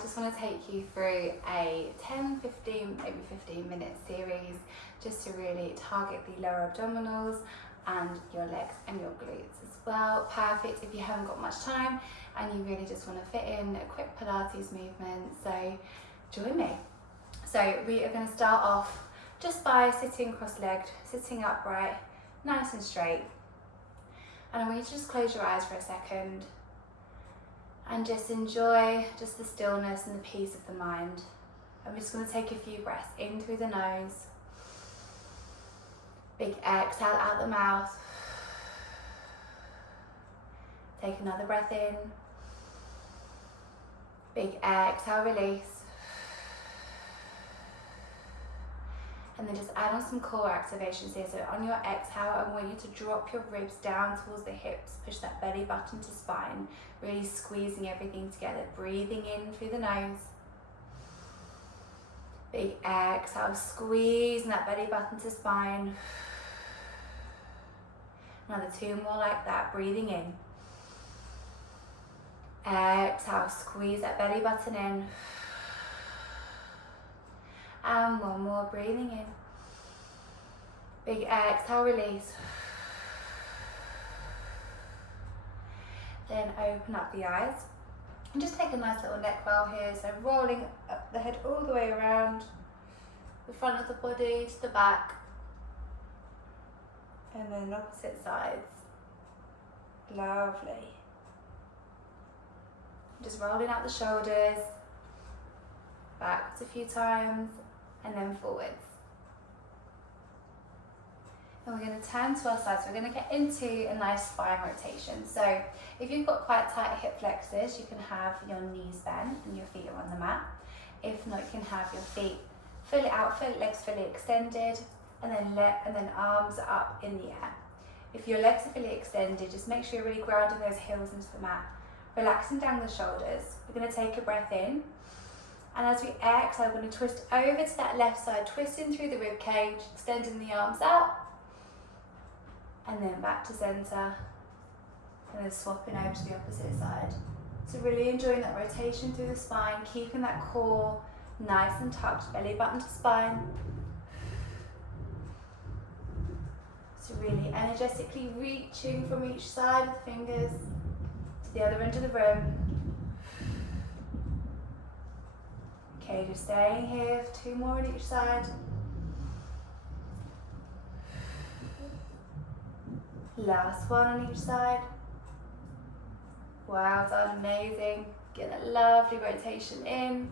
just want to take you through a 10, 15, maybe 15-minute series just to really target the lower abdominals and your legs and your glutes as well. Perfect if you haven't got much time and you really just want to fit in a quick Pilates movement, so join me. So we are going to start off just by sitting cross-legged, sitting upright, nice and straight. And I want you to just close your eyes for a second and just enjoy just the stillness and the peace of the mind. I'm just going to take a few breaths in through the nose. Big exhale out the mouth. Take another breath in. Big exhale, release. And then just add on some core activations here. So on your exhale, I want you to drop your ribs down towards the hips. Push that belly button to spine. Really squeezing everything together. Breathing in through the nose. Big exhale, squeezing that belly button to spine. Another 2 more like that. Breathing in. Exhale, squeeze that belly button in. And 1 more, breathing in. Big exhale, release. Then open up the eyes. And just take a nice little neck bow here. So rolling up the head all the way around. The front of the body to the back. And then opposite sides. Lovely. Just rolling out the shoulders. Backwards a few times. And then forwards. And we're going to turn to our side, so we're going to get into a nice spine rotation. So if you've got quite tight hip flexors, you can have your knees bent and your feet are on the mat. If not, you can have your feet fully out, legs fully extended, and then arms up in the air. If your legs are fully extended, just make sure you're really grounding those heels into the mat, relaxing down the shoulders. We're going to take a breath in. And as we exhale, we're going to twist over to that left side, twisting through the rib cage, extending the arms out, and then back to center, and then swapping over to the opposite side. So really enjoying that rotation through the spine, keeping that core nice and tucked, belly button to spine. So really energetically reaching from each side with the fingers to the other end of the room. Okay, just staying here for 2 more on each side. Last one on each side. Wow, done, amazing. Get that lovely rotation in.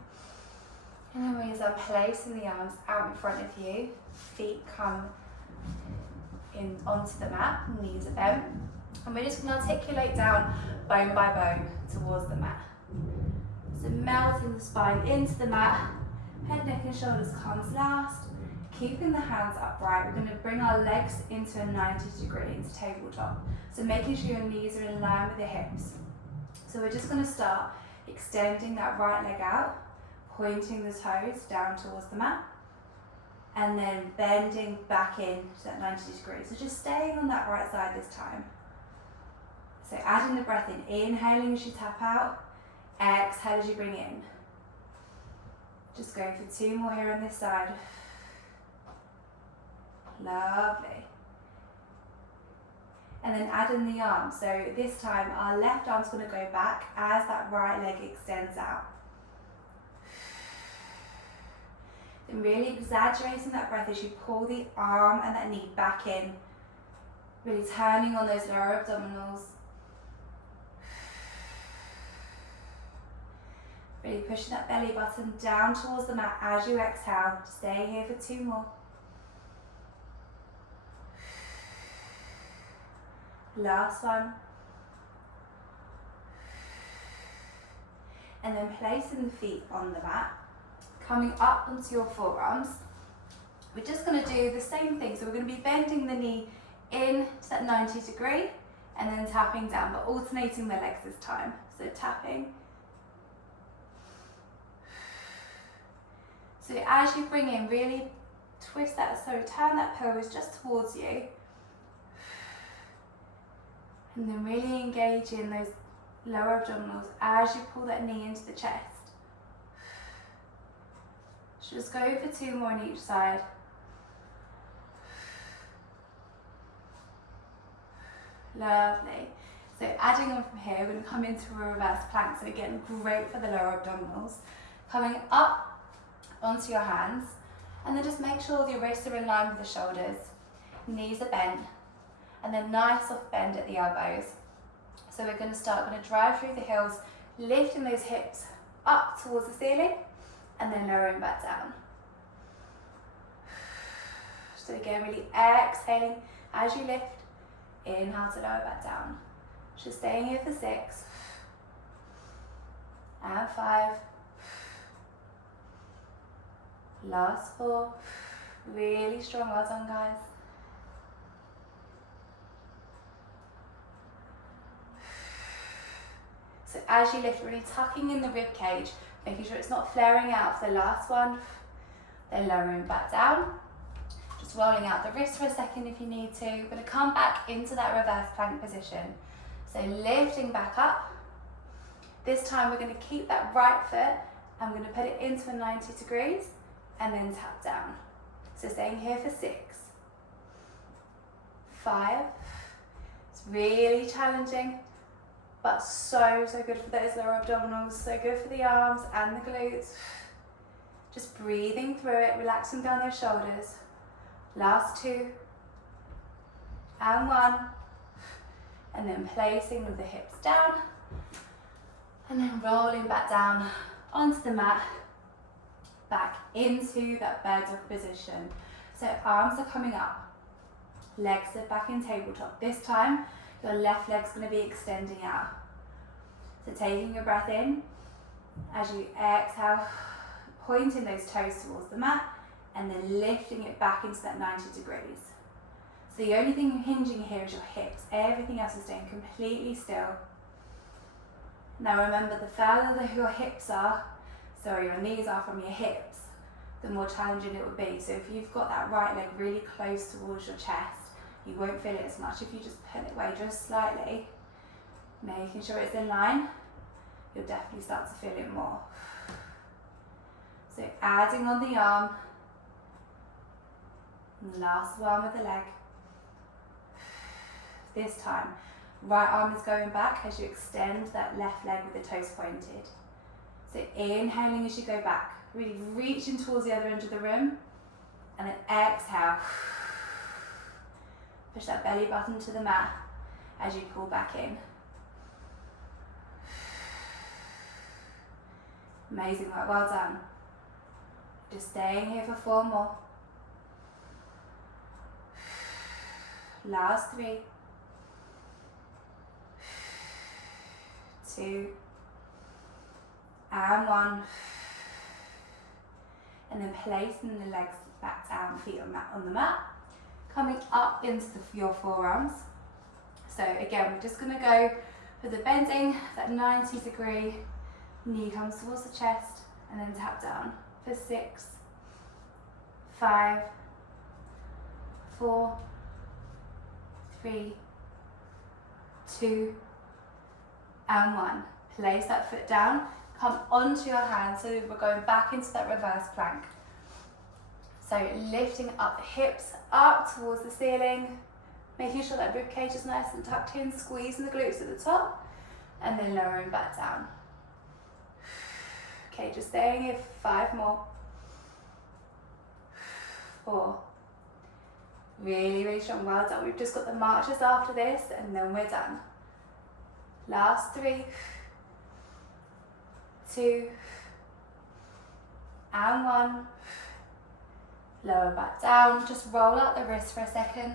And then when you're done, placing the arms out in front of you. Feet come in onto the mat, knees are bent. And we're just going to articulate down bone by bone towards the mat. So melting the spine into the mat, head, neck and shoulders comes last. Keeping the hands upright, we're going to bring our legs into a 90 degree, into tabletop. So making sure your knees are in line with the hips. So we're just going to start extending that right leg out, pointing the toes down towards the mat, and then bending back in to that 90 degrees. So just staying on that right side this time. So adding the breath in, inhaling as you tap out. Exhale as you bring in. Just going for 2 more here on this side. Lovely. And then add in the arms. So this time our left arm's going to go back as that right leg extends out. And really exaggerating that breath as you pull the arm and that knee back in. Really turning on those lower abdominals. Really pushing that belly button down towards the mat as you exhale. Stay here for 2 more. Last one. And then placing the feet on the mat, coming up onto your forearms. We're just going to do the same thing. So we're going to be bending the knee in to that 90 degree and then tapping down, but alternating the legs this time. So tapping. So as you bring in, really twist that, so turn that pelvis just towards you. And then really engage in those lower abdominals as you pull that knee into the chest. Just go for 2 more on each side. Lovely. So adding on from here, we're going to come into a reverse plank. So again, great for the lower abdominals. Coming up onto your hands, and then just make sure your wrists are in line with the shoulders. Knees are bent, and then nice soft bend at the elbows. So we're going to drive through the heels, lifting those hips up towards the ceiling, and then lowering back down. So again, really exhaling as you lift. Inhale to lower back down. Just staying here for 6 and 5. Last 4. Really strong. Well done, guys. So as you lift, really tucking in the rib cage, making sure it's not flaring out for the last one. Then lowering back down. Just rolling out the wrist for a second if you need to. We're going to come back into that reverse plank position. So lifting back up. This time we're going to keep that right foot and we're going to put it into a 90 degrees and then tap down. So staying here for 6, 5. It's really challenging, but so good for those lower abdominals, so good for the arms and the glutes. Just breathing through it, relaxing down those shoulders. Last 2 and 1, and then placing with the hips down and then rolling back down onto the mat, back into that bird dog position. So arms are coming up, legs are back in tabletop. This time your left leg's going to be extending out. So taking your breath in, as you exhale, pointing those toes towards the mat, and then lifting it back into that 90 degrees. So the only thing hinging here is your hips. Everything else is staying completely still. Now remember, the further that your hips are, your knees are from your hips, the more challenging it will be. So if you've got that right leg really close towards your chest, you won't feel it as much. If you just pull it away just slightly, making sure it's in line, you'll definitely start to feel it more. So adding on the arm, and last one with the leg. This time, right arm is going back as you extend that left leg with the toes pointed. So inhaling as you go back, really reaching towards the other end of the room, and then exhale. Push that belly button to the mat as you pull back in. Amazing work, well done. Just staying here for 4 more. Last 3, 2, and 1. And then placing the legs back down, feet on the mat. Coming up into your forearms. So again, we're just going to go for the bending, that 90 degree, knee comes towards the chest, and then tap down for 6, 5, 4, 3, 2, and 1. Place that foot down, come onto your hands, so we're going back into that reverse plank. So lifting up the hips up towards the ceiling, making sure that rib cage is nice and tucked in, squeezing the glutes at the top, and then lowering back down. Okay, just staying here for 5 more. 4. Really, really strong, well done. We've just got the marches after this, and then we're done. Last 3, 2, and 1. Lower back down, just roll out the wrist for a second.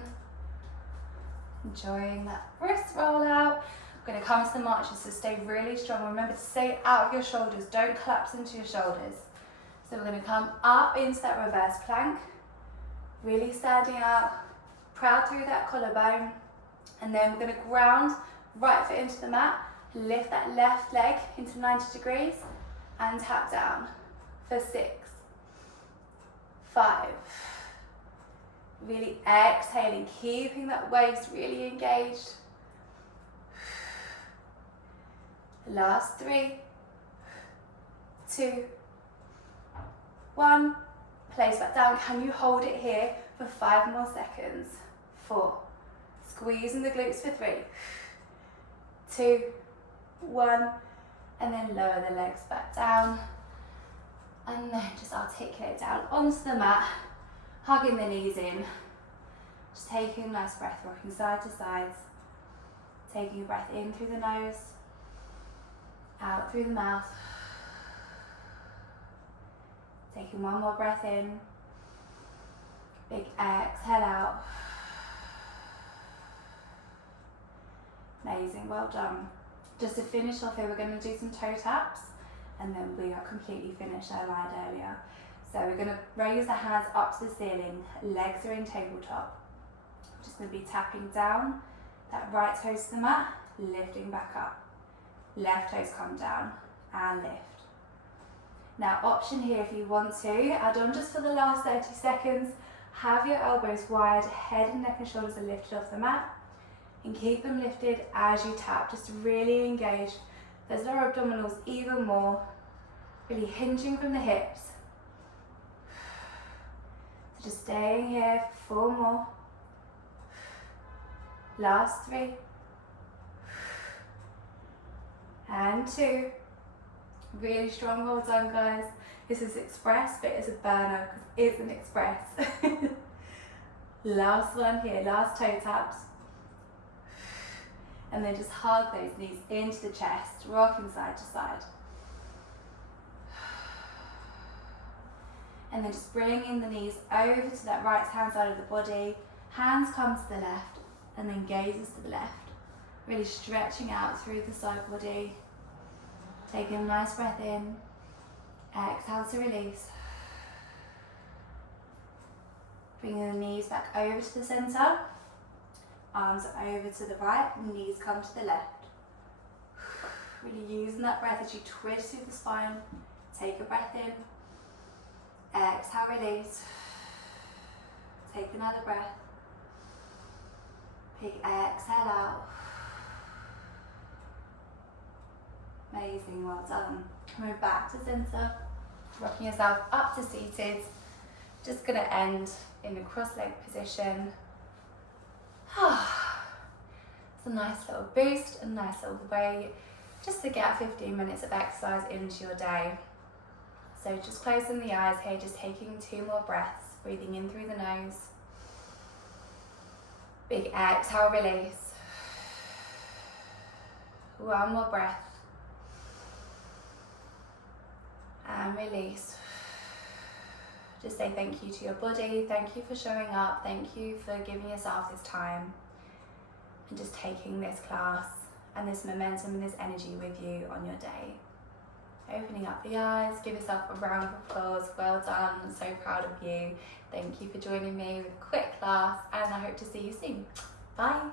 Enjoying that wrist roll out. We're going to come to the marches, so stay really strong. Remember to stay out of your shoulders, don't collapse into your shoulders. So we're going to come up into that reverse plank, really standing out, proud through that collarbone, and then we're going to ground right foot into the mat, lift that left leg into 90 degrees, and tap down for 6, 5. Really exhaling, keeping that waist really engaged. Last 3, 2, 1. place back down. Can you hold it here for 5 more seconds? 4. Squeezing the glutes for 3. 2, 1, and then lower the legs back down. And then just articulate down onto the mat, hugging the knees in. Just taking a nice breath, rocking side to sides. Taking a breath in through the nose, out through the mouth. Taking one more breath in. Big exhale out. Amazing, well done. Just to finish off here, we're going to do some toe taps, and then we are completely finished. I lied earlier. So we're going to raise the hands up to the ceiling, legs are in tabletop. I'm just going to be tapping down, that right toes to the mat, lifting back up. Left toes come down and lift. Now option here if you want to, add on just for the last 30 seconds, have your elbows wide, head and neck and shoulders are lifted off the mat, and keep them lifted as you tap, just to really engage those lower abdominals even more, really hinging from the hips. So just staying here for 4 more. Last 3. And 2. Really strong, well done guys. This is express, but it's a burner because it's an express. Last one here, last toe taps. And then just hug those knees into the chest, rocking side to side. And then just bringing the knees over to that right hand side of the body. Hands come to the left and then gazes to the left. Really stretching out through the side body. Taking a nice breath in. Exhale to release. Bringing the knees back over to the center. Arms over to the right, knees come to the left. Really using that breath as you twist through the spine. Take a breath in. Exhale, release. Take another breath. Big exhale out. Amazing, well done. Coming back to center. Rocking yourself up to seated. Just gonna end in a cross-leg position. It's a nice little boost, a nice little way just to get 15 minutes of exercise into your day. So just closing the eyes here, just taking 2 more breaths, breathing in through the nose. Big exhale, release. 1 more breath. And release. Just say thank you to your body, thank you for showing up, thank you for giving yourself this time and just taking this class and this momentum and this energy with you on your day. Opening up the eyes, give yourself a round of applause, well done, I'm so proud of you. Thank you for joining me with a quick class and I hope to see you soon. Bye.